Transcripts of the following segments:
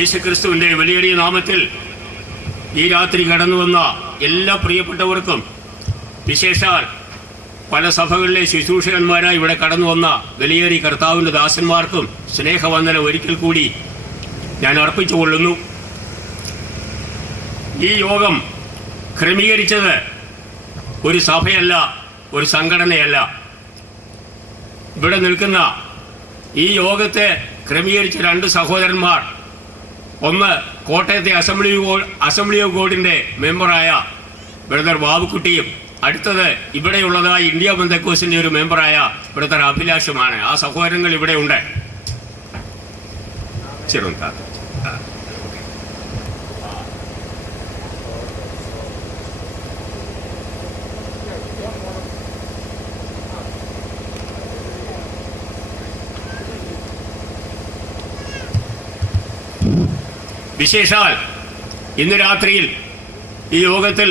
യേശുക്രിസ്തുവിന്റെ വിലയേറിയ നാമത്തിൽ ഈ രാത്രി കടന്നു വന്ന എല്ലാ പ്രിയപ്പെട്ടവർക്കും, വിശേഷാൽ പല സഭകളിലെ ശുശ്രൂഷകന്മാരായി ഇവിടെ കടന്നു വന്ന വിലയേറിയ കർത്താവിൻ്റെ ദാസന്മാർക്കും സ്നേഹവന്ദനം ഒരിക്കൽ കൂടി ഞാൻ അർപ്പിച്ചുകൊള്ളുന്നു. ഈ യോഗം ക്രമീകരിച്ചത് ഒരു സഭയല്ല, ഒരു സംഘടനയല്ല. ഇവിടെ നിൽക്കുന്ന ഈ യോഗത്തെ ക്രമീകരിച്ച രണ്ട് സഹോദരന്മാർ, ഒന്ന് കോട്ടയത്തെ അസംബ്ലി ഓഫ് ഗോഡിൻ്റെ മെമ്പറായ ബ്രദർ ബാബുക്കുട്ടിയും, അടുത്തത് ഇവിടെയുള്ളതായി ഇന്ത്യ പെന്തക്കോസ്തിൻ്റെ ഒരു മെമ്പറായ ബ്രദർ അഭിലാഷുമാണ്. ആ സഹോദരങ്ങൾ ഇവിടെ ഉണ്ട്. വിശേഷാൽ ഇന്ന് രാത്രിയിൽ ഈ യോഗത്തിൽ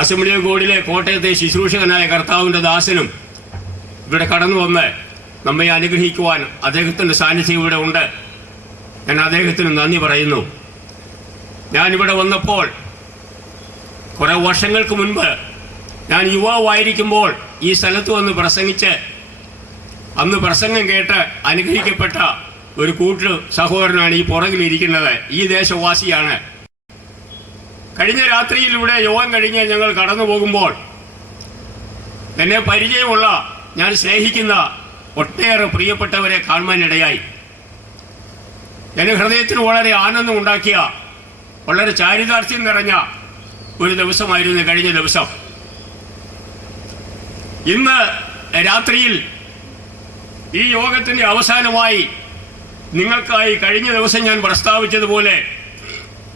അസംബ്ലി ഓഫ് ഗോഡിലെ കോട്ടയത്തെ ശുശ്രൂഷകനായ കർത്താവിൻ്റെ ദാസനും ഇവിടെ കടന്നു വന്ന് നമ്മെ അനുഗ്രഹിക്കുവാൻ അദ്ദേഹത്തിൻ്റെ സാന്നിധ്യം ഇവിടെ ഉണ്ട്. ഞാൻ അദ്ദേഹത്തിന് നന്ദി പറയുന്നു. ഞാനിവിടെ വന്നപ്പോൾ കുറേ വർഷങ്ങൾക്ക് മുൻപ് ഞാൻ യുവാവായിരിക്കുമ്പോൾ ഈ സ്ഥലത്ത് വന്ന് പ്രസംഗിച്ച് അന്ന് പ്രസംഗം കേട്ട് അനുഗ്രഹിക്കപ്പെട്ട ഒരു കൂട്ടു സഹോദരനാണ് ഈ പുറകിലിരിക്കുന്നത്. ഈ ദേശവാസിയാണ്. കഴിഞ്ഞ രാത്രിയിൽ ഇവിടെ യോഗം കഴിഞ്ഞ് ഞങ്ങൾ കടന്നു പോകുമ്പോൾ എന്നെ പരിചയമുള്ള, ഞാൻ സ്നേഹിക്കുന്ന ഒട്ടേറെ പ്രിയപ്പെട്ടവരെ കാണുവാനിടയായി. എൻ്റെ ഹൃദയത്തിന് വളരെ ആനന്ദം ഉണ്ടാക്കിയ, വളരെ ചാരിതാർത്ഥ്യം നിറഞ്ഞ ഒരു ദിവസമായിരുന്നു കഴിഞ്ഞ ദിവസം. ഇന്ന് രാത്രിയിൽ ഈ യോഗത്തിൻ്റെ അവസാനമായി നിങ്ങൾക്കായി കഴിഞ്ഞ ദിവസം ഞാൻ പ്രസ്താവിച്ചതുപോലെ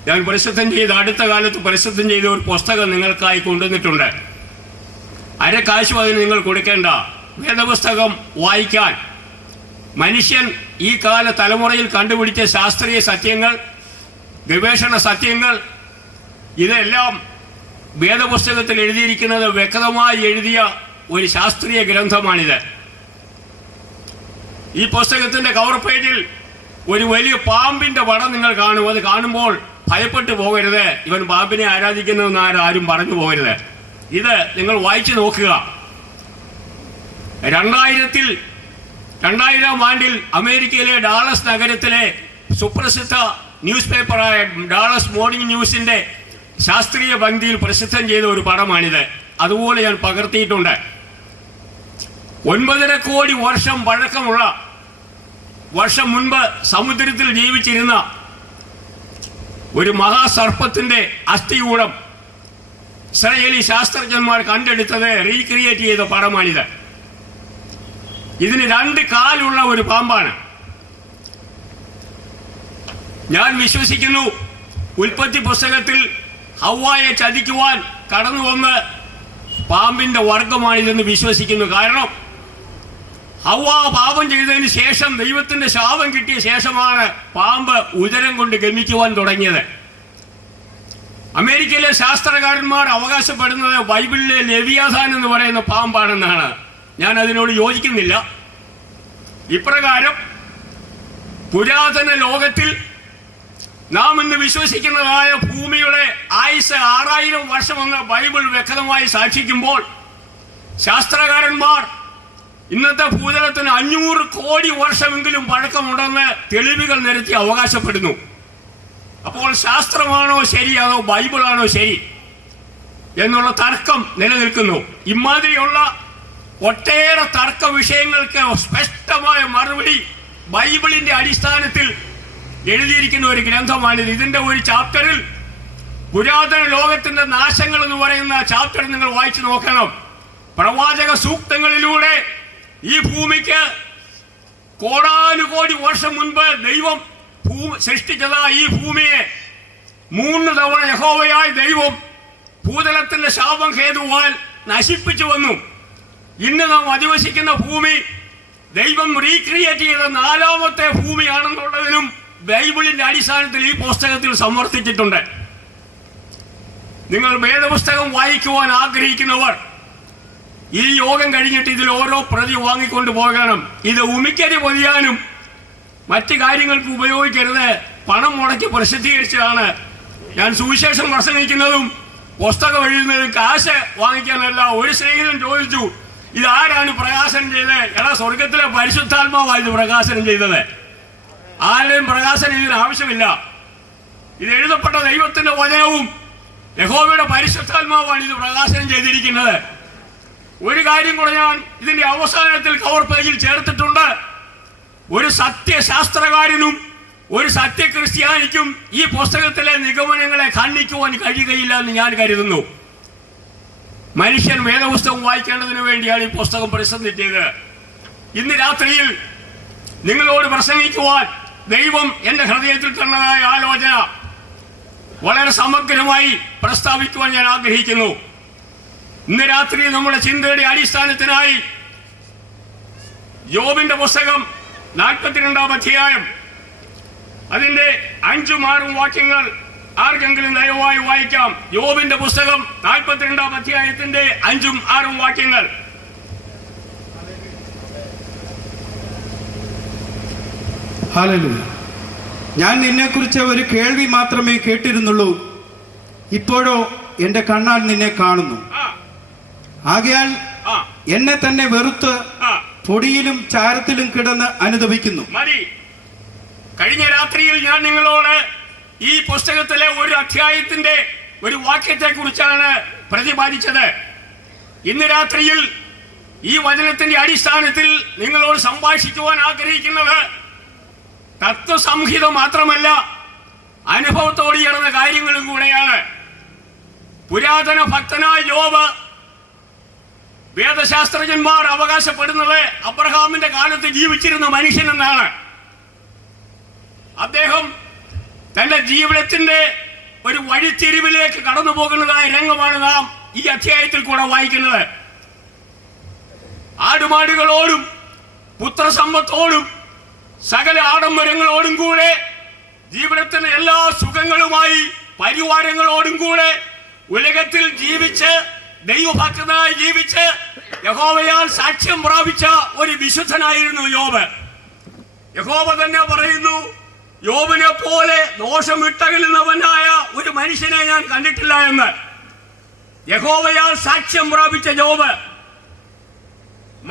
ഞാൻ അടുത്ത കാലത്ത് പ്രസിദ്ധം ചെയ്ത ഒരു പുസ്തകം നിങ്ങൾക്കായി കൊണ്ടുവന്നിട്ടുണ്ട്. അരക്കാശും അതിന് നിങ്ങൾ കൊടുക്കേണ്ട. വേദപുസ്തകം വായിക്കാൻ മനുഷ്യൻ ഈ കാല തലമുറയിൽ കണ്ടുപിടിച്ച ശാസ്ത്രീയ സത്യങ്ങൾ, ഗവേഷണ സത്യങ്ങൾ, ഇതെല്ലാം വേദപുസ്തകത്തിൽ എഴുതിയിരിക്കുന്നത് വ്യക്തമായി എഴുതിയ ഒരു ശാസ്ത്രീയ ഗ്രന്ഥമാണിത്. ഈ പുസ്തകത്തിൻ്റെ കവർ പേജിൽ ഒരു വലിയ പാമ്പിൻ്റെ പടം നിങ്ങൾ കാണും. അത് കാണുമ്പോൾ ഭയപ്പെട്ടു പോകരുത്, ഇവൻ പാമ്പിനെ ആരാധിക്കുന്നതെന്ന് ആരും പറഞ്ഞു പോകരുത്. ഇത് നിങ്ങൾ വായിച്ചു നോക്കുക. 2000 ആണ്ടിൽ അമേരിക്കയിലെ ഡാളസ് നഗരത്തിലെ സുപ്രസിദ്ധ ന്യൂസ് പേപ്പറായ ഡാളസ് മോർണിംഗ് ന്യൂസിൻ്റെ ശാസ്ത്രീയ പങ്ക്തിയിൽ പ്രസിദ്ധം ചെയ്ത ഒരു പടമാണിത്. അതുപോലെ ഞാൻ പകർത്തിയിട്ടുണ്ട്. 9.5 കോടി വർഷം പഴക്കമുള്ള, വർഷം മുൻപ് സമുദ്രത്തിൽ ജീവിച്ചിരുന്ന ഒരു മഹാസർപ്പത്തിന്റെ അസ്ഥികൂടം ഇസ്രായേലി ശാസ്ത്രജ്ഞന്മാർ കണ്ടെടുത്തത്, റീക്രിയേറ്റ് ചെയ്ത പടമാണിത്. ഇതിന് 2 കാലുള്ള ഒരു പാമ്പാണ്. ഞാൻ വിശ്വസിക്കുന്നു ഉൽപ്പത്തി പുസ്തകത്തിൽ ഹവ്വായെ ചതിക്കുവാൻ കടന്നു വന്ന് പാമ്പിന്റെ വർഗമാണിതെന്ന് വിശ്വസിക്കുന്നു. കാരണം ഹവ്വ പാപം ചെയ്തതിന് ശേഷം, ദൈവത്തിന്റെ ശാപം കിട്ടിയ ശേഷമാണ് പാമ്പ് ഉദരം കൊണ്ട് ഗമിക്കുവാൻ തുടങ്ങിയത്. അമേരിക്കയിലെ ശാസ്ത്രകാരന്മാർ അവകാശപ്പെടുന്നത് ബൈബിളിലെ ലെവിയാഥാൻ എന്ന് പറയുന്ന പാമ്പാണെന്നാണ്. ഞാൻ അതിനോട് യോജിക്കുന്നില്ല. ഇപ്രകാരം പുരാതന ലോകത്തിൽ നാം ഇന്ന് വിശ്വസിക്കുന്നതായ ഭൂമിയുടെ ആയുസ് 6000 വർഷമെന്ന് ബൈബിൾ വ്യക്തമായി സാക്ഷിക്കുമ്പോൾ, ശാസ്ത്രകാരന്മാർ ഇന്നത്തെ ഭൂതലത്തിന് 500 കോടി വർഷമെങ്കിലും പഴക്കമുണ്ടെന്ന് തെളിവുകൾ നിരത്തി അവകാശപ്പെടുന്നു. അപ്പോൾ ശാസ്ത്രമാണോ ശരി, അതോ ബൈബിളാണോ ശരി എന്നുള്ള തർക്കം നിലനിൽക്കുന്നു. ഇമാതിരിയുള്ള ഒട്ടേറെ തർക്ക വിഷയങ്ങൾക്ക് സ്പഷ്ടമായ മറുപടി ബൈബിളിന്റെ അടിസ്ഥാനത്തിൽ എഴുതിയിരിക്കുന്ന ഒരു ഗ്രന്ഥമാണിത്. ഇതിന്റെ ഒരു ചാപ്റ്ററിൽ പുരാതന ലോകത്തിന്റെ നാശങ്ങൾ എന്ന് പറയുന്ന ചാപ്റ്റർ നിങ്ങൾ വായിച്ചു നോക്കണം. പ്രവാചക സൂക്തങ്ങളിലൂടെ ഈ ഭൂമിക്ക് കോടാനുകോടി വർഷം മുൻപ് ദൈവം സൃഷ്ടിച്ചതായ ഈ ഭൂമിയെ 3 തവണ യഹോവയായ ദൈവം ഭൂതലത്തിന്റെ ശാപം ഹേതുവാൽ നശിപ്പിച്ചു വന്നു. ഇന്ന് നാം അധിവസിക്കുന്ന ഭൂമി ദൈവം റീക്രിയേറ്റ് ചെയ്ത 4ാമത്തെ ഭൂമിയാണെന്നുള്ളതിനും ബൈബിളിന്റെ അടിസ്ഥാനത്തിൽ ഈ പുസ്തകത്തിൽ സമർത്ഥിച്ചിട്ടുണ്ട്. നിങ്ങൾ വേദപുസ്തകം വായിക്കുവാൻ ആഗ്രഹിക്കുന്നവർ ഈ യോഗം കഴിഞ്ഞിട്ട് ഇതിൽ ഓരോ പ്രതി വാങ്ങിക്കൊണ്ട് പോകണം. ഇത് ഉമിക്കരി പൊതിയാനും മറ്റു കാര്യങ്ങൾക്ക് ഉപയോഗിക്കരുത്. പണം മുടക്കി പ്രസിദ്ധീകരിച്ചതാണ്. ഞാൻ സുവിശേഷം പ്രസംഗിക്കുന്നതും പുസ്തകം എഴുതുന്നതും കാശ് വാങ്ങിക്കാനല്ല. ഒരു സ്നേഹിതൻ ചോദിച്ചു, ഇതാരാണ് പ്രകാശനം ചെയ്തത്? എടാ, സ്വർഗത്തിലെ പരിശുദ്ധാത്മാവാണ് ഇത് പ്രകാശനം ചെയ്തത്. ആരുടെയും പ്രകാശനം ഇതിന് ആവശ്യമില്ല. ഇത് എഴുതപ്പെട്ട ദൈവത്തിന്റെ വചനവും യഹോവയുടെ പരിശുദ്ധാത്മാവാണ് ഇത് പ്രകാശനം ചെയ്തിരിക്കുന്നത്. ഒരു കാര്യം കൂടെ ഞാൻ ഇതിന്റെ അവസാനത്തിൽ കവർ പേജിൽ ചേർത്തിട്ടുണ്ട്. ഒരു സത്യശാസ്ത്രകാരനും ഒരു സത്യക്രിസ്ത്യാനിക്കും ഈ പുസ്തകത്തിലെ നിഗമനങ്ങളെ ഖണ്ഡിക്കുവാൻ കഴിയുകയില്ല എന്ന് ഞാൻ കരുതുന്നു. മനുഷ്യൻ വേദപുസ്തകം വായിക്കേണ്ടതിന് വേണ്ടിയാണ് ഈ പുസ്തകം പ്രസിദ്ധീകരിച്ചത്. ഇന്ന് രാത്രിയിൽ നിങ്ങളോട് പ്രസംഗിക്കുവാൻ ദൈവം എന്റെ ഹൃദയത്തിൽ തന്നതായ ആലോചന വളരെ സമഗ്രമായി പ്രസ്താവിക്കുവാൻ ഞാൻ ആഗ്രഹിക്കുന്നു. ഇന്ന് രാത്രി നമ്മുടെ ചിന്തയുടെ അടിസ്ഥാനത്തിനായി യോബിന്റെ പുസ്തകം 42-ാം അധ്യായം അതിന്റെ 5ഉം 6ഉം വാക്യങ്ങൾ ആർക്കെങ്കിലും ദയവായി വായിക്കാം. യോബിന്റെ പുസ്തകം 42-ാം അധ്യായത്തിന്റെ 5ഉം 6ഉം വാക്യങ്ങൾ. ഹല്ലേലൂയ. ഞാൻ നിന്നെക്കുറിച്ച് ഒരു കേൾവി മാത്രമേ കേട്ടിരുന്നുള്ളൂ, ഇപ്പോഴോ എന്റെ കണ്ണാൽ നിന്നെ കാണുന്നു. ആകയാൽ എന്നെ തന്നെ വെറുത്ത് പൊടിയിലും ചാരത്തിലും കിടന്ന് അനുദപിക്കുന്നു. മതി. കഴിഞ്ഞ രാത്രിയിൽ ഞാൻ നിങ്ങളോട് ഈ പുസ്തകത്തിലെ ഒരു അധ്യായത്തിന്റെ ഒരു വാക്യത്തെ കുറിച്ചാണ് പ്രതിപാദിച്ചത്. ഇന്ന് രാത്രിയിൽ ഈ വചനത്തിന്റെ അടിസ്ഥാനത്തിൽ നിങ്ങളോട് സംഭാഷിക്കുവാൻ ആഗ്രഹിക്കുന്നത് തത്വസംഹിത മാത്രമല്ല, അനുഭവത്തോട് ചേർന്ന കാര്യങ്ങളും കൂടെയാണ്. പുരാതന ഭക്തനായ യോബ് വേദശാസ്ത്രജ്ഞന്മാർ അവകാശപ്പെടുന്നത് അബ്രഹാമിന്റെ കാലത്ത് ജീവിച്ചിരുന്ന മനുഷ്യനെന്നാണ്. അദ്ദേഹം തന്റെ ജീവിതത്തിന്റെ ഒരു വഴിത്തിരിവിലേക്ക് കടന്നു പോകുന്നതായ രംഗമാണ് നാം ഈ അധ്യായത്തിൽ കൂടെ വായിക്കുന്നത്. ആടുമാടുകളോടും പുത്രസമ്പത്തോടും സകല ആഡംബരങ്ങളോടും കൂടെ ജീവിതത്തിന്റെ എല്ലാ സുഖങ്ങളുമായി പരിവാരങ്ങളോടും കൂടെ ഉലകത്തിൽ ജീവിച്ച് ദൈവഭക്തനായി ജീവിച്ച് യഹോവയാൽ സാക്ഷ്യം പ്രാപിച്ച ഒരു വിശുദ്ധനായിരുന്നു യോബ്. യഹോവ തന്നെ പറയുന്നു, യോബിനെ പോലെ ദോഷം വിട്ടകലുന്നവനായ ഒരു മനുഷ്യനെ ഞാൻ കണ്ടിട്ടില്ല എന്ന്. യഹോവയാൽ സാക്ഷ്യം പ്രാപിച്ച യോബ്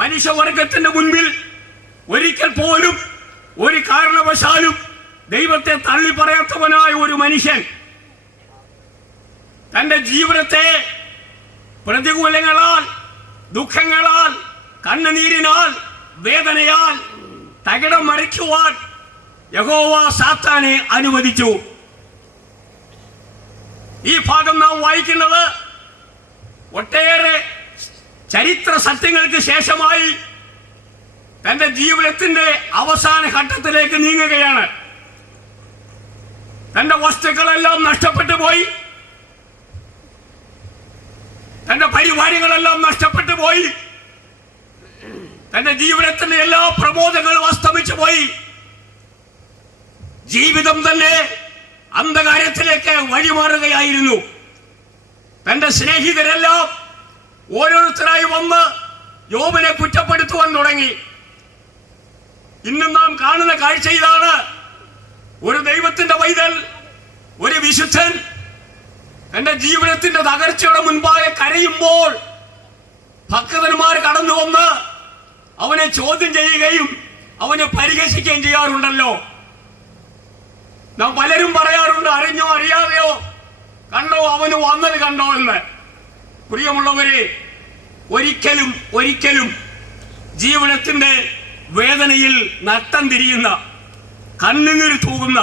മനുഷ്യവർഗത്തിന്റെ മുൻപിൽ ഒരിക്കൽ പോലും ഒരു കാരണവശാലും ദൈവത്തെ തള്ളി പറയാത്തവനായ ഒരു മനുഷ്യൻ തന്റെ ജീവിതത്തെ പ്രതികൂലങ്ങളാൽ, ദുഃഖങ്ങളാൽ, കണ്ണുനീരിനാൽ, വേദനയാൽ തകിടം മറിക്കുവാൻ യഹോവ സാത്താനെ അനുവദിച്ചു. ഈ ഭാഗം നാം വായിക്കുന്നത് ഒട്ടേറെ ചരിത്ര സത്യങ്ങൾക്ക് ശേഷമായി തന്റെ ജീവിതത്തിന്റെ അവസാന ഘട്ടത്തിലേക്ക് നീങ്ങുകയാണ്. തന്റെ വസ്തുക്കളെല്ലാം നഷ്ടപ്പെട്ടു പോയി, തന്റെ പരിവാരങ്ങളെല്ലാം നഷ്ടപ്പെട്ടു പോയി, തന്റെ ജീവിതത്തിന്റെ എല്ലാ പ്രബോധങ്ങളും അസ്തമിച്ചു പോയി. ജീവിതം തന്നെ അന്ധകാരത്തിലേക്ക് വഴിമാറുകയായിരുന്നു. തന്റെ സ്നേഹിതരെല്ലാം ഓരോരുത്തരായി വന്ന് യോബിനെ കുറ്റപ്പെടുത്തുവാൻ തുടങ്ങി. ഇന്നും നാം കാണുന്ന കാഴ്ച ഇതാണ്. ഒരു ദൈവത്തിന്റെ പൈതൽ, ഒരു വിശുദ്ധൻ തന്റെ ജീവിതത്തിന്റെ തകർച്ചയുടെ മുൻപാകെ കരയുമ്പോൾ ഭക്തന്മാർ കടന്നു വന്ന് അവനെ ചോദ്യം ചെയ്യുകയും അവനെ പരിഹസിക്കുകയും ചെയ്യാറുണ്ടല്ലോ. നാം പലരും പറയാറുണ്ട്, അറിഞ്ഞോ അറിയാതെയോ, കണ്ടോ അവന് വന്നത് കണ്ടോ എന്ന്. പ്രിയമുള്ളവരെ, ഒരിക്കലും ഒരിക്കലും ജീവിതത്തിന്റെ വേദനയിൽ നട്ടം തിരിയുന്ന, കണ്ണുനീർ തൂകുന്ന,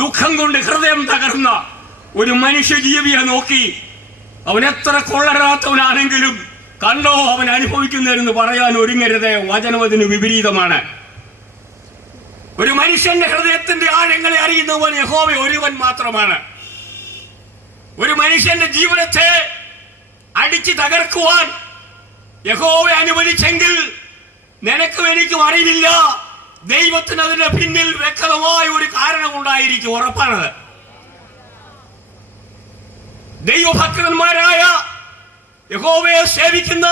ദുഃഖം കൊണ്ട് ഹൃദയം തകർന്ന ഒരു മനുഷ്യജീവിയെ നോക്കി അവൻ എത്ര കൊള്ളരാത്തവനാണെങ്കിലും കണ്ടോ അവൻ അനുഭവിക്കുന്നതെന്ന് പറയാൻ ഒരുങ്ങരുത്. വചനം അതിന് വിപരീതമാണ്. ഒരു മനുഷ്യന്റെ ഹൃദയത്തിന്റെ ആഴങ്ങളെ അറിയുന്നവൻ യഹോവ ഒരുവൻ മാത്രമാണ്. ഒരു മനുഷ്യന്റെ ജീവിതത്തെ അടിച്ചു തകർക്കുവാൻ യഹോവ അനുവദിച്ചെങ്കിൽ നിനക്കും എനിക്കും അറിയില്ല. ദൈവത്തിന് അതിന്റെ പിന്നിൽ വ്യക്തമായ ഒരു കാരണമുണ്ടായിരിക്കും, ഉറപ്പാണത്. ദൈവഭക്തന്മാരായ, യഹോവയെ സേവിക്കുന്ന,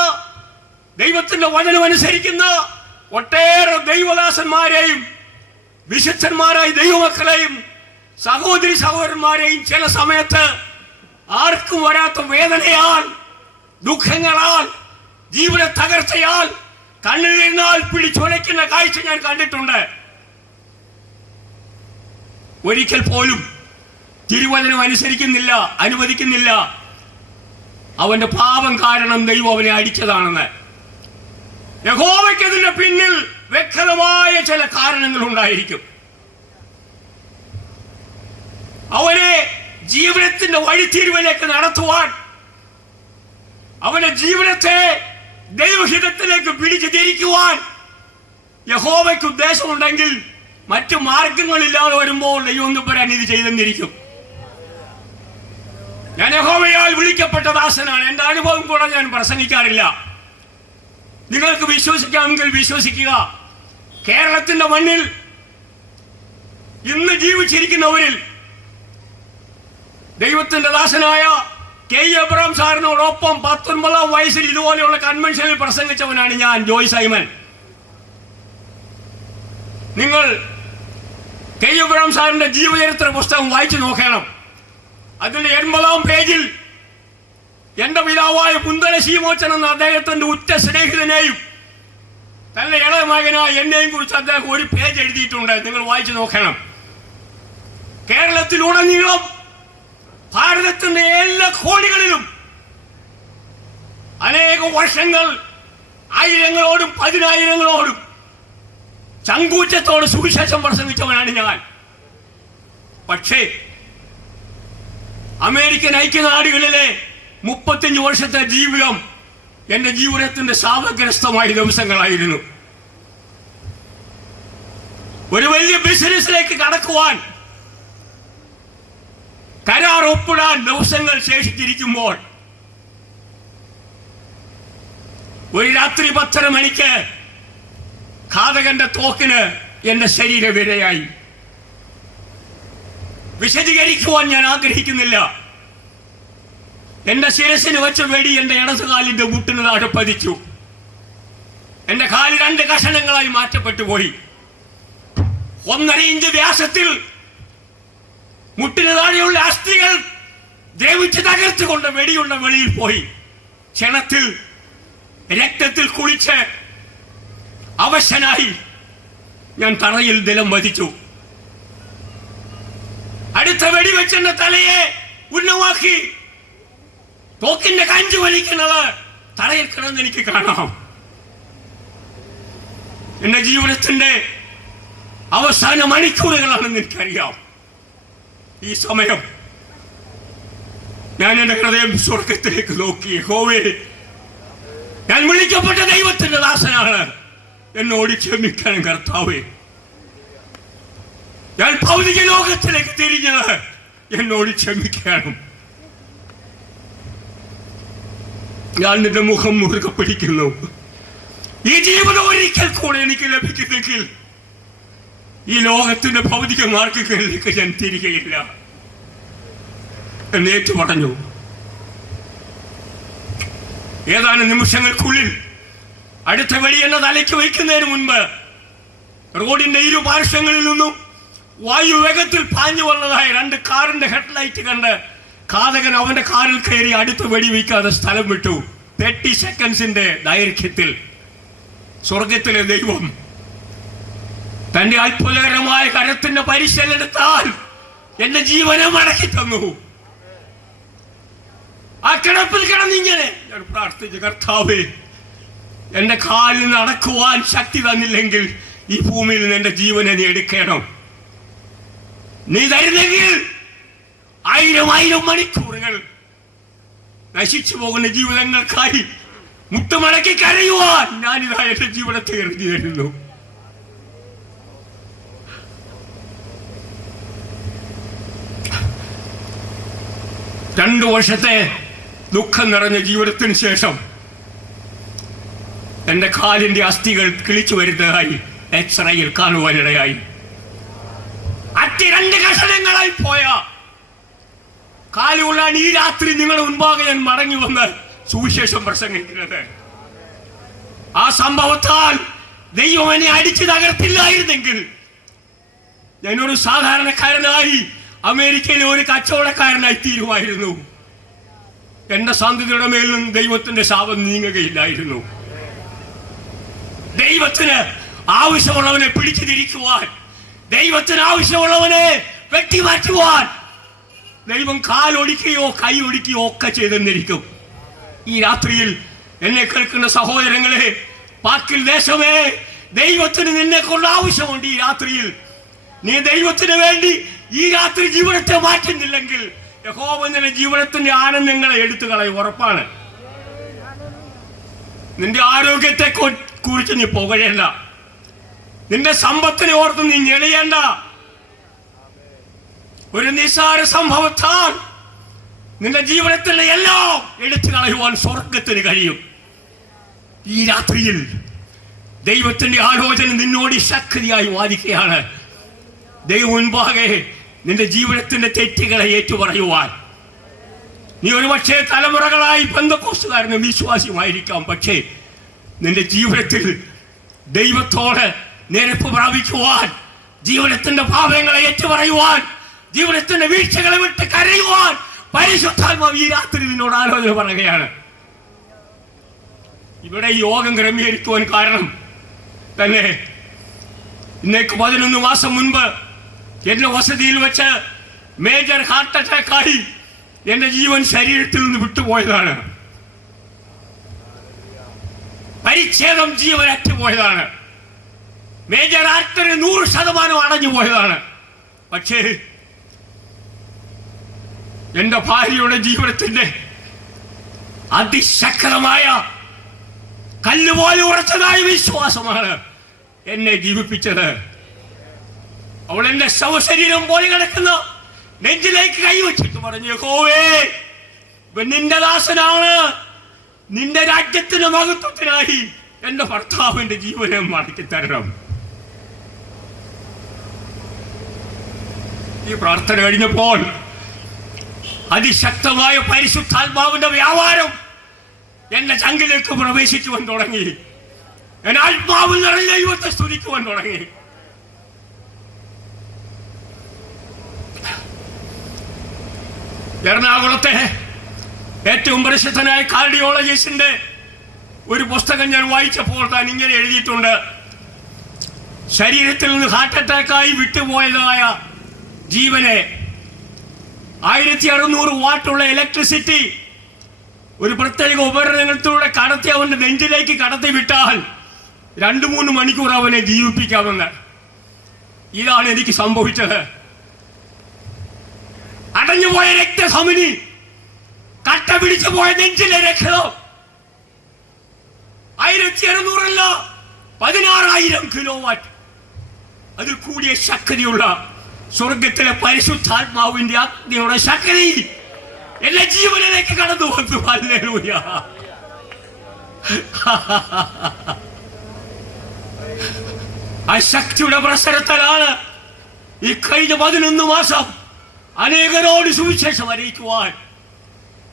ദൈവത്തിന്റെ വചനം അനുസരിക്കുന്ന ഒട്ടേറെ ദൈവദാസന്മാരെയും വിശുദ്ധന്മാരായ ദൈവമക്കളെയും സഹോദരി സഹോദരന്മാരെയും ചില സമയത്ത് ആർക്കും വരാത്ത വേദനയാൽ, ദുഃഖങ്ങളാൽ, ജീവിത തകർച്ചയാൽ, കണ്ണുനീരിനാൽ പിടിച്ചുലയ്ക്കുന്ന കാഴ്ച ഞാൻ കണ്ടിട്ടുണ്ട്. ഒരിക്കൽ പോലും തിരുവചനം അനുവദിക്കുന്നില്ല. അവന്റെ പാപം കാരണം ദൈവം അവനെ അടിച്ചതാണെന്ന്. യഹോവയ്ക്ക് ഇതിന്റെ പിന്നിൽ വ്യക്തമായ ചില കാരണങ്ങൾ ഉണ്ടായിരിക്കും. അവനെ ജീവിതത്തിന്റെ വഴിത്തിരിവിലേക്ക് നടത്തുവാൻ, അവന്റെ ജീവിതത്തെ ദൈവഹിതത്തിലേക്ക് പിടിച്ചു തിരിക്കുവാൻ യഹോവയ്ക്ക് ഉദ്ദേശമുണ്ടെങ്കിൽ മറ്റു മാർഗങ്ങളില്ലാതെ വരുമ്പോൾ ദൈവം തമ്പുരാൻ ഇത് ചെയ്തെന്നിരിക്കും. ഞാൻ യഹോവയാൽ വിളിക്കപ്പെട്ട ദാസനാണ്. എന്റെ അനുഭവം കൂടെ ഞാൻ പ്രസംഗിക്കാറില്ല. നിങ്ങൾക്ക് വിശ്വസിക്കാമെങ്കിൽ വിശ്വസിക്കുക. കേരളത്തിന്റെ മണ്ണിൽ ഇന്ന് ജീവിച്ചിരിക്കുന്നവരിൽ ദൈവത്തിന്റെ ദാസനായ കെ എബ്രഹാം സാറിനോടൊപ്പം 19 വയസ്സിൽ ഇതുപോലെയുള്ള കൺവെൻഷനിൽ പ്രസംഗിച്ചവനാണ് ഞാൻ, ജോയ് സൈമൻ. നിങ്ങൾ കെ എബ്രഹാം സാറിന്റെ ജീവചരിത്ര പുസ്തകം വായിച്ചു നോക്കണം. അതിന്റെ 80-ാം പേജിൽ എന്റെ പിതാവായ പുന്തല ശീമോച്ചൻ എന്ന അദ്ദേഹത്തിന്റെ ഉറ്റ സ്നേഹിതനെയും തന്റെ ഇളയ മകനായ എന്നെയും കുറിച്ച് അദ്ദേഹം ഒരു പേജ് എഴുതിയിട്ടുണ്ട്. നിങ്ങൾ വായിച്ചു നോക്കണം. കേരളത്തിലുടനീളം ഭാരതത്തിന്റെ എല്ലാ കോണികളിലും അനേക വർഷങ്ങൾ ആയിരങ്ങളോടും പതിനായിരങ്ങളോടും ചങ്കൂറ്റത്തോട് സുവിശേഷം പ്രസംഗിച്ചവനാണ് ഞാൻ. പക്ഷേ അമേരിക്കൻ ഐക്യനാടുകളിലെ 35 വർഷത്തെ ജീവിതം എന്റെ ജീവിതത്തിന്റെ ശാപഗ്രസ്തമായ ദിവസങ്ങളായിരുന്നു. ഒരു വലിയ ബിസിനസ്സിലേക്ക് കടക്കുവാൻ കരാർ ഒപ്പിടാൻ ദിവസങ്ങൾ ശേഷിച്ചിരിക്കുമ്പോൾ ഒരു രാത്രി 10:30 മണിക്ക് ഘാതകന്റെ തോക്കിന് എന്റെ ശരീരം ഇരയായി. വിശദീകരിക്കുവാൻ ഞാൻ ആഗ്രഹിക്കുന്നില്ല. എന്റെ ശിരസിന് വെച്ച വെടി എന്റെ ഇടതുകാലിന്റെ മുട്ടിന് താഴെ പതിച്ചു. എന്റെ കാല് 2 കഷണങ്ങളായി മാറ്റപ്പെട്ടു പോയി. 1.5 ഇഞ്ച് വ്യാസത്തിൽ മുട്ടിന് താഴെയുള്ള അസ്ഥികൾ ദ്രവിച്ച് തകർത്തുകൊണ്ട് വെടിയുള്ള വെളിയിൽ പോയി. ക്ഷണത്തിൽ രക്തത്തിൽ കുളിച്ച് അവശനായി ഞാൻ തറയിൽ നിലം വധിച്ചു. അടുത്ത വെടിവെച്ചെന്റെ തലയെ ഉന്നമാക്കി തോക്കിന്റെ കഞ്ചു വലിക്കുന്നത് തറയിൽ കിടന്ന് എനിക്ക് കാണാം. എന്റെ ജീവിതത്തിന്റെ അവസാന മണിക്കൂറുകളാണെന്ന് എനിക്കറിയാം. ഈ സമയം ഞാൻ എന്റെ ഹൃദയം സ്വർഗത്തിലേക്ക് നോക്കി. യഹോവേ, ഞാൻ വിളിക്കപ്പെട്ട ദൈവത്തിന്റെ ദാസനാണ്, എന്നോട് ക്ഷമിക്കണം കർത്താവേ. ഞാൻ ഭൗതിക ലോകത്തിലേക്ക് തിരിഞ്ഞത്, എന്നോട് ക്ഷമിക്കണം. ഞാൻ നിന്റെ മുഖം മുറുകെ പിടിക്കുന്നു. ഈ ജീവിതം ഒരിക്കൽ കൂടെ എനിക്ക് ലഭിക്കുന്നെങ്കിൽ ഈ ലോകത്തിന്റെ ഭൗതിക മാർഗങ്ങളിലേക്ക് ഞാൻ തിരികെയില്ല എന്നേറ്റു പറഞ്ഞു. ഏതാനും നിമിഷങ്ങൾക്കുള്ളിൽ അടുത്ത വെടി എന്ന തലയ്ക്ക് വയ്ക്കുന്നതിന് മുൻപ് റോഡിന്റെ ഇരുപാർശ്വങ്ങളിൽ നിന്നും വായു വേഗത്തിൽ പാഞ്ഞു വന്നതായ 2 കാറിന്റെ ഹെഡ്ലൈറ്റ് കണ്ട് ഘാതകൻ അവന്റെ കാറിൽ കയറി അടുത്ത വെടി വയ്ക്കാതെ സ്ഥലം വിട്ടു. 30 സെക്കൻഡ്സിന്റെ ദൈർഘ്യത്തിൽ സ്വർഗത്തിലെ ദൈവം തന്റെ അത്ഭുതകരമായ കരത്തിന്റെ പരിശീലനത്താൽ എന്റെ ജീവനെ മടക്കി തന്നു. ആ കിടപ്പിൽ കിടന്നിങ്ങനെ ഞാൻ പ്രാർത്ഥിച്ചു, കർത്താവേ, എന്റെ കാലിൽ നടക്കുവാൻ ശക്തി തന്നില്ലെങ്കിൽ ഈ ഭൂമിയിൽ നിന്ന് എന്റെ ജീവനെ നീ എടുക്കണം. നീ തരുന്നെങ്കിൽ 1000 മണിക്കൂറുകൾ നശിച്ചു പോകുന്ന ജീവിതങ്ങൾക്കായി മുട്ടുമടക്കി കരയുവാൻ ഞാനിതാ എന്റെ ജീവിതത്തെ എറിഞ്ഞു തരുന്നു. രണ്ടു വർഷത്തെ ദുഃഖം നിറഞ്ഞ ജീവിതത്തിന് ശേഷം എന്റെ കാലിന്റെ അസ്ഥികൾ കിളിച്ചു വരുന്നതായി എക്സ്റേയിൽ കാണുവാനിടയായി. 2 കഷണങ്ങളായി പോയ കാലുകൊള്ളാൻ ഈ രാത്രി നിങ്ങളുടെ മുൻപാകെ ഞാൻ മടങ്ങി വന്ന് സുവിശേഷം പ്രസംഗിക്കുന്നത്. ആ സംഭവത്താൽ ദൈവം എന്നെ അടിച്ചു തകർത്തില്ലായിരുന്നെങ്കിൽ ഞാനൊരു സാധാരണക്കാരനായി അമേരിക്കയിലെ ഒരു കച്ചവടക്കാരനായി തീരുമായിരുന്നു. എന്റെ സന്തതിയുടെ മേൽ നിന്നും ദൈവത്തിന്റെ ശാപം നീങ്ങുകയില്ലായിരുന്നു. ദൈവത്തിന് ആവശ്യമുള്ളവനെ പിടിച്ചു തിരിക്കുവാൻ, ദൈവത്തിന് ആവശ്യമുള്ളവനെ വെട്ടിമാറ്റുവാൻ ദൈവം കാലൊടിക്കുകയോ കൈ ഒടിക്കുകയോ ഒക്കെ ചെയ്തെന്നിരിക്കും. ഈ രാത്രിയിൽ എന്നെ കേൾക്കുന്ന സഹോദരങ്ങളെ, പാക്കിൽ ദേശമേ, ദൈവത്തിന് നിന്നെ കൊണ്ട് ആവശ്യമുണ്ട്. ഈ രാത്രിയിൽ നീ ദൈവത്തിന് വേണ്ടി ഈ രാത്രി ജീവിതത്തെ മാറ്റുന്നില്ലെങ്കിൽ യഹോവ നിന്റെ ജീവിതത്തിന്റെ ആനന്ദങ്ങളെ എടുത്തു കളയും, ഉറപ്പാണ്. നിന്റെ ആരോഗ്യത്തെ കുറിച്ച് നീ പുകഴേണ്ട, നിന്റെ സമ്പത്തിനെ ഓർത്ത് നീ ഞെളിയേണ്ട. ഒരു നിസ്സാര സംഭവത്താൽ നിന്റെ ജീവിതത്തിലെ എല്ലാം എടുത്തു കളയുവാൻ സ്വർഗത്തിന് കഴിയും. ഈ രാത്രിയിൽ ദൈവത്തിന്റെ ആലോചന നിന്നോട് ശക്തിയായി വാദിക്കുകയാണ്. ദൈവം മുൻപാകെ നിന്റെ ജീവിതത്തിന്റെ തെറ്റുകളെ ഏറ്റുപറയുവാൻ. നീ ഒരുപക്ഷെ തലമുറകളായി പെന്തക്കോസ്തുകാരനും വിശ്വാസിയുമായിരിക്കാം. പക്ഷേ നിന്റെ ജീവിതത്തിൽ ദൈവത്തോട് നിരപ്പ് പ്രാപിക്കുവാൻ, ജീവിതത്തിന്റെ പാപങ്ങളെ ഏറ്റുപറയുവാൻ, ജീവിതത്തിന്റെ വീഴ്ചകളെ വിട്ട് കരയുവാൻ പരിശുദ്ധാത്മാവ് ഈ രാത്രി നിന്നോട് ആലോചന പറയുകയാണ്. ഇവിടെ ഈ യോഗം ക്രമീകരിക്കുവാൻ കാരണം തന്നെ ഇന്നേക്ക് 11 മാസം മുൻപ് എന്റെ വസതിയിൽ വെച്ച് മേജർ ഹാർട്ട് അറ്റാക്കായി എന്റെ ജീവൻ ശരീരത്തിൽ നിന്ന് വിട്ടുപോയതാണ്. പരിച്ഛേദം ജീവൻ അറ്റുപോയതാണ്. മേജർ ആർട്ടറി 100% അടഞ്ഞു പോയതാണ്. പക്ഷേ എന്റെ ഭാര്യയുടെ ജീവിതത്തിന്റെ അതിശക്തമായ കല്ലുപോലെ ഉറച്ചതായ വിശ്വാസമാണ് എന്നെ ജീവിപ്പിച്ചത്. അവൾ എന്റെ ശവശരീരം പോലെ കിടക്കുന്ന നെഞ്ചിലേക്ക് കൈവച്ചിട്ട് പറഞ്ഞു, യഹോവേ, നിന്റെ ദാസനാണ്, നിന്റെ രാജ്യത്തിന്റെ മഹത്വത്തിനായി എന്റെ ഭർത്താവിന്റെ ജീവനെ മടക്കി തരണം. ഈ പ്രാർത്ഥന കഴിഞ്ഞപ്പോൾ അതിശക്തമായ പരിശുദ്ധാത്മാവിന്റെ വ്യാപാരം എന്റെ ചങ്കിലേക്ക് പ്രവേശിക്കുവാൻ തുടങ്ങി. ഞാൻ ആത്മാവിൽ നിറഞ്ഞ ദൈവത്തെ സ്തുതിക്കുവാൻ തുടങ്ങി. എറണാകുളത്തെ ഏറ്റവും പ്രസിദ്ധനായ കാർഡിയോളജിസ്റ്റിന്റെ ഒരു പുസ്തകം ഞാൻ വായിച്ചപ്പോൾ താൻ ഇങ്ങനെ എഴുതിയിട്ടുണ്ട്: ശരീരത്തിൽ നിന്ന് ഹാർട്ട് അറ്റാക്കായി വിട്ടുപോയതായ ജീവനെ 1600 വാട്ടുള്ള ഇലക്ട്രിസിറ്റി ഒരു പ്രത്യേക ഉപകരണങ്ങളിലൂടെ കടത്തി അവന്റെ നെഞ്ചിലേക്ക് കടത്തി വിട്ടാൽ 2-3 മണിക്കൂർ അവനെ ജീവിപ്പിക്കാമെന്ന്. ഇതാണ് എനിക്ക് സംഭവിച്ചത്. അടഞ്ഞുപോയ രക്തധമനി, കട്ട പിടിച്ചു പോയ നെഞ്ചിലെ രക്തം 1600 അല്ല, 16,000 കിലോവാട്ട്. അതിൽ കൂടിയ ശക്തിയുള്ള സ്വർഗത്തിലെ പരിശുദ്ധാത്മാവിന്റെ അഗ്നിയുടെ ശക്തി എന്റെ ജീവനിലേക്ക് കടന്നു വന്നു. ഹല്ലേലൂയ. ആ ശക്തിയുടെ പ്രസരത്തിലാണ് ഈ കഴിഞ്ഞ 11 മാസം അനേകരോട് സുവിശേഷം അറിയിക്കുവാൻ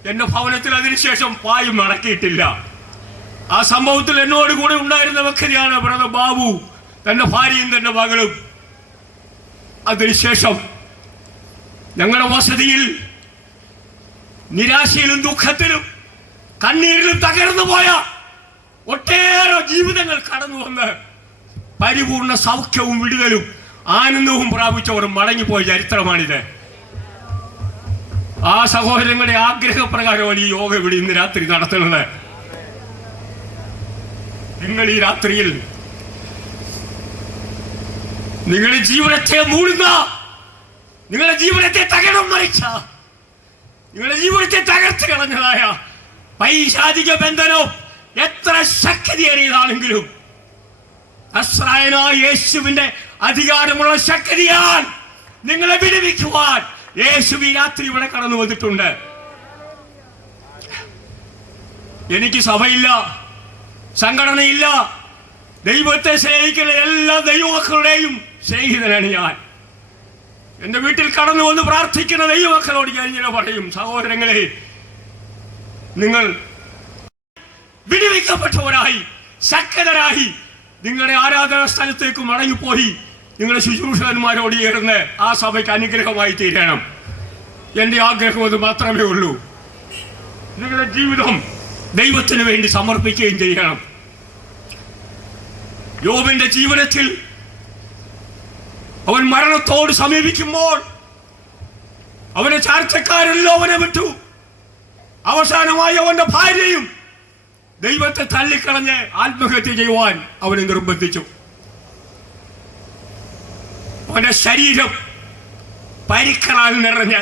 എന്റെ ഭവനത്തിൽ അതിനുശേഷം പായും മടക്കിയിട്ടില്ല. ആ സംഭവത്തിൽ എന്നോട് കൂടെ ഉണ്ടായിരുന്ന വ്യക്തിയാണ് ബ്രദർ ബാബു, തന്റെ ഭാര്യയും തന്റെ മകളും. അതിനുശേഷം ഞങ്ങളുടെ വസതിയിൽ നിരാശയിലും ദുഃഖത്തിലും കണ്ണീരിലും തകർന്നു പോയ ഒട്ടേറെ ജീവിതങ്ങൾ കടന്നു വന്ന് പരിപൂർണ സൗഖ്യവും വിടുതലും ആനന്ദവും പ്രാപിച്ചവർ മടങ്ങിപ്പോയ ചരിത്രമാണിത്. ആ സഹോദരങ്ങളുടെ ആഗ്രഹപ്രകാരമാണ് ഈ യോഗ ഇവിടെ ഇന്ന് രാത്രി നടത്തുന്നത്. നിങ്ങൾ ഈ രാത്രിയിൽ നിങ്ങളുടെ ജീവിതത്തെ മൂടുന്ന, നിങ്ങളുടെ ജീവിതത്തെ തകരം മറിച്ച, നിങ്ങളുടെ ജീവിതത്തെ തകർത്ത് കളഞ്ഞതായ പൈശാചിക ബന്ധനം എത്ര ശക്തിയേറിയതാണെങ്കിലും നസ്രായനായ യേശുവിന്റെ അധികാരമുള്ള ശക്തിയാൽ നിങ്ങളെ വിടുവിക്കുവാൻ യേശു ഈ രാത്രി ഇവിടെ കടന്നു വന്നിട്ടുണ്ട്. എനിക്ക് സഭയില്ല, സംഘടനയില്ല. ദൈവത്തെ സ്നേഹിക്കുന്ന എല്ലാ ദൈവമക്കളുടെയും സ്നേഹിതനാണ് ഞാൻ. എന്റെ വീട്ടിൽ കടന്നു വന്ന് പ്രാർത്ഥിക്കുന്ന ദൈവമക്കളോട് ഞാൻ ഇങ്ങനെ പറയും: സഹോദരങ്ങളെ, നിങ്ങൾ വിടുവിക്കപ്പെട്ടവരായി ശക്തരായി നിങ്ങളുടെ ആരാധനാ സ്ഥലത്തേക്ക് മടങ്ങിപ്പോയി നിങ്ങളുടെ ശുശ്രൂഷകന്മാരോട് ചേർന്ന് ആ സഭയ്ക്ക് അനുഗ്രഹമായി തീരണം. എൻ്റെ ആഗ്രഹം അത് മാത്രമേ ഉള്ളൂ. നിങ്ങളുടെ ജീവിതം ദൈവത്തിന് വേണ്ടി സമർപ്പിക്കുകയും ചെയ്യണം. യോബിന്റെ ജീവിതത്തിൽ അവൻ മരണത്തോട് സമീപിക്കുമ്പോൾ അവന്റെ ചാർച്ചക്കാരെല്ലാം അവനെ വിട്ടു. അവസാനമായി അവന്റെ ഭാര്യയും ദൈവത്തെ തള്ളിക്കളഞ്ഞ് ആത്മഹത്യ ചെയ്യുവാൻ അവനെ നിർബന്ധിച്ചു. അവന്റെ ശരീരം പരിക്കറാൽ നിറഞ്ഞ്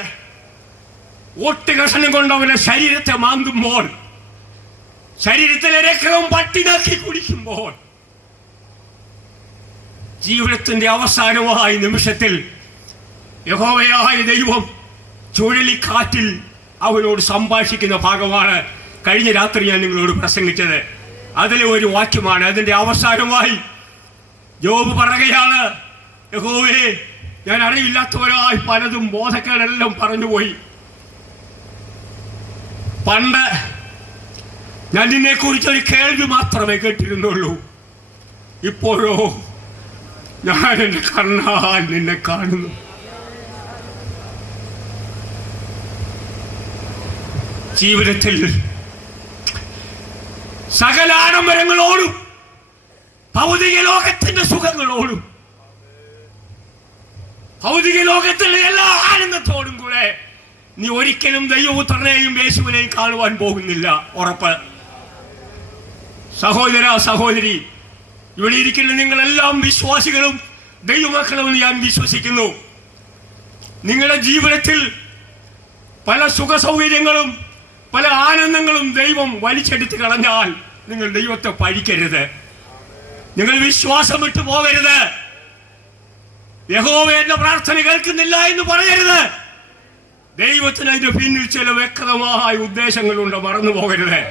ഒട്ടുകഷണം കൊണ്ട് അവന്റെ ശരീരത്തെ മാന്തുമ്പോൾ, ശരീരത്തിലെ രക്തവും പട്ടിനാക്കി കുടിക്കുമ്പോൾ, ജീവിതത്തിന്റെ അവസാനമായ നിമിഷത്തിൽ യഹോവയായ ദൈവം ചുഴലിക്കാറ്റിൽ അവനോട് സംഭാഷിക്കുന്ന ഭാഗമാണ് കഴിഞ്ഞ രാത്രി ഞാൻ നിങ്ങളോട് പ്രസംഗിച്ചത്. അതിലെ ഒരു വാക്യമാണ്. അതിന്റെ അവസാനമായി യോബ് പറയുകയാണ്, യഹോവേ, ഞാൻ അറിയില്ലാത്തവരായി പലതും ബോധക്കേടെല്ലാം പറഞ്ഞുപോയി. പണ്ട് ഞാൻ നിന്നെ കുറിച്ചൊരു കേൾവി മാത്രമേ കേട്ടിരുന്നുള്ളൂ. ഇപ്പോഴോ ഞാൻ എൻ്റെ കണ്ണാൽ നിന്നെ കാണുന്നു. ജീവിതത്തിൽ സകല ആഡംബരങ്ങളോടും ഭൗതിക ലോകത്തിന്റെ സുഖങ്ങളോടും ഭൗതിക ലോകത്തിലെ എല്ലാ ആനന്ദത്തോടും കൂടെ നീ ഒരിക്കലും ദൈവപുത്രനെയും യേശുവിനെയും കാണുവാൻ പോകുന്നില്ല, ഉറപ്പ്. സഹോദര, സഹോദരി, ഇവിടെ ഇരിക്കുന്ന നിങ്ങളെല്ലാം വിശ്വാസികളും ദൈവമക്കളും ഞാൻ വിശ്വസിക്കുന്നു. നിങ്ങളുടെ ജീവിതത്തിൽ പല സുഖ സൗകര്യങ്ങളും പല ആനന്ദങ്ങളും ദൈവം വലിച്ചെടുത്ത് കളഞ്ഞാൽ നിങ്ങൾ ദൈവത്തെ പഴിക്കരുത്. നിങ്ങൾ വിശ്വാസം വിട്ടു പോകരുത്. യഹോവ എന്റെ പ്രാർത്ഥന കേൾക്കുന്നില്ല എന്ന് പറയരുത്. ദൈവത്തിന് അതിന്റെ പിന്നിൽ ചില വ്യക്തമായ ഉദ്ദേശങ്ങളുണ്ട്, മറന്നു പോകരുത്.